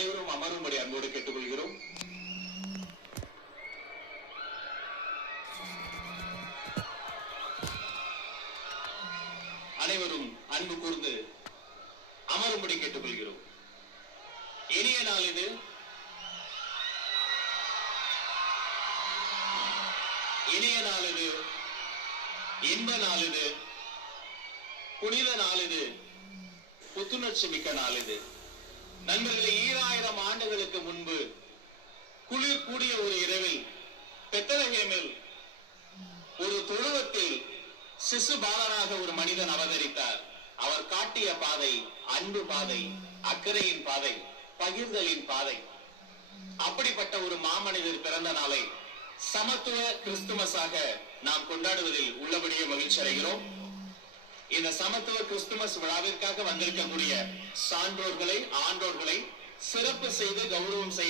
அனைவரும் அமரும்படி அன்போடு கேட்டுக்கொள்கிறோம். அனைவரும் அன்பு கூர்ந்து அமரும்படி கேட்டுக்கொள்கிறோம். இனிய நாள் இது. இனிய நாள் இது, இன்ப நாள் இது, புனித நாள் இது, புத்துணர்ச்சி மிக்க நாள் இது. நண்பர்களே, 2000 ஆண்டுகளுக்கு முன்பு குளிர் கூடிய ஒரு இரவில் பெத்லகேமில் ஒரு தொழுவத்தில் சிசு பாலனாக ஒரு மனிதன் அவதரித்தார். அவர் காட்டிய பாதை அன்பு பாதை, அக்கறையின் பாதை, பகிர்தலின் பாதை. அப்படிப்பட்ட ஒரு மாமனிதர் பிறந்த நாளை சமத்துவ கிறிஸ்துமஸாக நாம் கொண்டாடுவதில் உள்ளபடியே மகிழ்ச்சி அடைகிறோம். இந்த சமத்துவ கிறிஸ்துமஸ் விழாவிற்காக வந்திருக்கக்கூடிய சான்றோர்களை, ஆன்றோர்களை சிறப்பு செய்து கௌரவம் செய்ய